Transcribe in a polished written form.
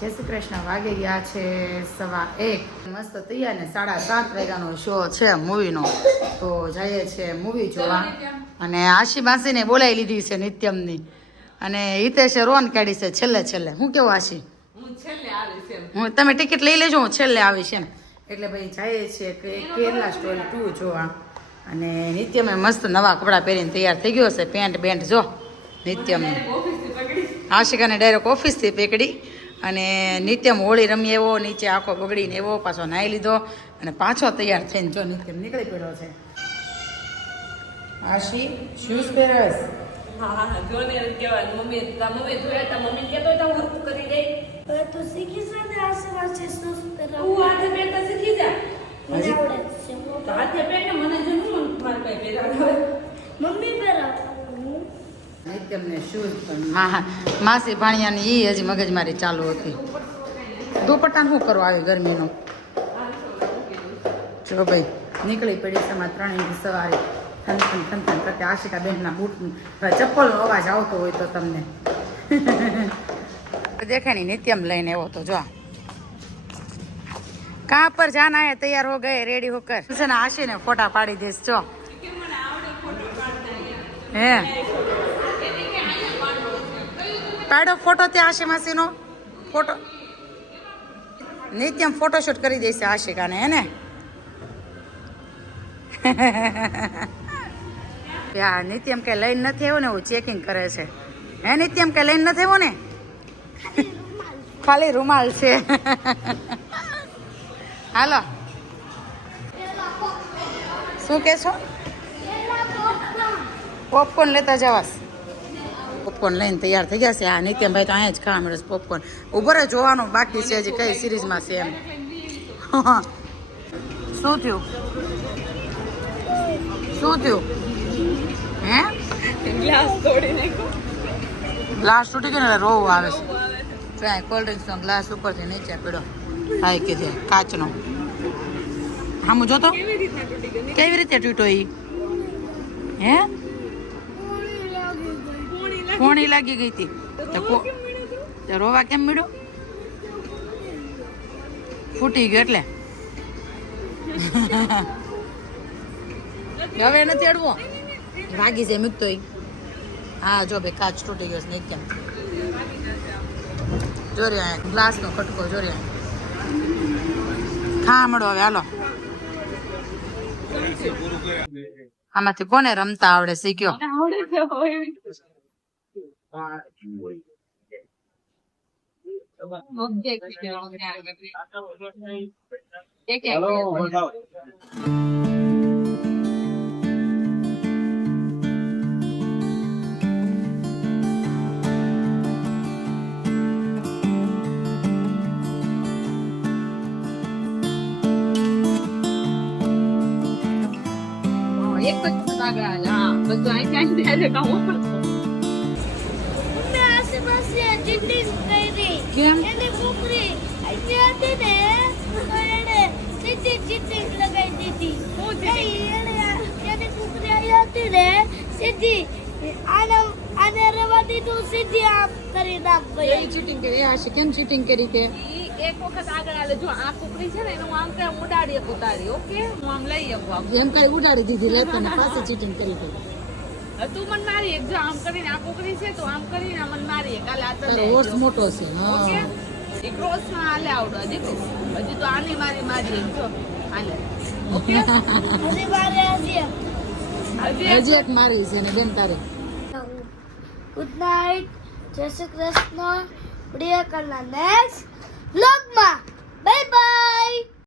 જય શ્રી કૃષ્ણ. વાગે ગયા છે 1:15. મસ્ત તૈયાર ને 7:30 વાગ્યાનો શો છે મૂવીનો. તો જઈએ છીએ મૂવી જોવા. અને આશી બાસીને બોલાવી લીધી છે નિત્યમની. અને હિતેશે રોન કાઢી છે છેલ્લે છેલ્લે. હું કેવું આશી? હું તમે ટિકિટ લઈ લેજો, હું છેલ્લે આવીશ એમ. એટલે ભાઈ જઈએ છીએ કેરલા સ્ટોરી 2 જોવા. અને નિત્યમે મસ્ત નવા કપડાં પહેરીને તૈયાર થઈ ગયો છે. પેન્ટ બેન્ટ જો નિત્યમ. આશિકાને ડાયરેક્ટ ઓફિસથી પકડી. અને નિત્યમ હોળી રમી એવો, નીચે આખો બગડીને એવો, પાછો નાહી લીધો અને પાછો તૈયાર થઈને જો નિત્યમ નીકળી પડ્યો છે. આશી શૂઝ પહેરસ? હા જોને કેવા મમ્મી જોયા તા મમ્મી કેતો તા હરકું કરી દે તો શીખી સાથે આસપાસ શૂઝ પહેરવા તું હાથે પહેરતા શીખી જા. મને આવડે છે. તો હાથે પહેરે મને જો મારે કઈ પહેરાવે મમ્મી પહેરાવ. નિત્યમને શૂઝ પણ માસી ભાણિયાની એ હજી મગજમારી ચાલુ હતી. દુપટ્ટા શું કરવા આવી ગરમીનો? જો ભાઈ નીકળી પડી છે એમાં 3 ઇંચ સવારે થન કરતા. આશિકા બેનના બૂટ ચપ્પલનો અવાજ આવતો હોય તો તમને દેખાય નહીં. નિત્યમ લઈને એવો તો જો कहाँ पर जाना है? तैयार हो गए, रेडी होकर से ना आशी ने फोटा पाड़ी देस जो હે પાડો ફોટો તે આશી માસી નો ફોટો. નિત્યમ ફોટોશૂટ કરી દેશે આશિકાને હે ને. યાર નિત્યમ કઈ લઈને નથી આવ્યો ને, એવું ચેકિંગ કરે છે. હે નિત્યમ કઈ લઈને નથી આવ્યો ને, ખાલી રૂમાલ છે. હાલો શું કે છો? પોપકોર્ન લેતા જવાસ. પોપકોર્ન લઈને તૈયાર થઈ ગયા છે. આ નિત્યમભાઈ તો અહીંયા જ ખાવા મળે છે પોપકોર્ન. ઉભો રહે, જોવાનું બાકી છે હજી કઈ સિરીઝમાં છે એમ. શું થયું? શું થયું? હે ગ્લાસ તોડી નાખ્યો. ગ્લાસ તૂટી ગયો ને રોવું આવે છે. ત્યાં કોલ્ડ ડ્રિંક્સનો ગ્લાસ ઉપરથી નીચે પડ્યો. હા કે છે કાચનો. હામું જોતો કેવી રીતે તૂટ્યો એ? હે કોણી લાગી ગઈ હતી તો રોવા કેમ મળ્યો? ફૂટી ગયો એટલે. હવે નથી અડવો, વાગી છે મૂકતો. હા જો ભાઈ કાચ તૂટી ગયો છે એકદમ. જોર્યા ગ્લાસનો કટકો જોર્યા. ખા મળો હવે. હાલો આમાંથી કોને રમતા આવડે શીખ્યો? કેમ? એની છોકરી અહીંયા હતી ને તો એને સીધી ચીટિંગ લગાવી દીધી. એની છોકરી અહીંયા હતી ને સીધી આને રવા દીધું, સીધી આમ કરી નાખી. ચીટિંગ કરી. આશી કેમ ચીટિંગ કરી? તે એક વખત આગળ આલે જો આ કુકરી છે ને એનું આમ કે ઉડાડી ઉતારી. ઓકે હું આમ લઈ શકું. એમ કરી ઉડાડી દીધી લેતા ને પાછી ચીટિંગ કરી હતી. તું મને મારી એક જો આમ કરીને આ કુકરી છે તો આમ કરીને મને મારી કાલે આ તારો હોર્સ મોટો છે. ઓકે હા એ ક્રોસ માં હાલે આવડો દીકરો. હજી તો આની મારી એક જો હાલે. ઓકે હજી મારે હજી હજી એક મારી છે ને બેન તારે. Good night. જય શ્રી કૃષ્ણ. પ્રિય કરના નેક્સ્ટ વ્લોગમાં. Bye bye.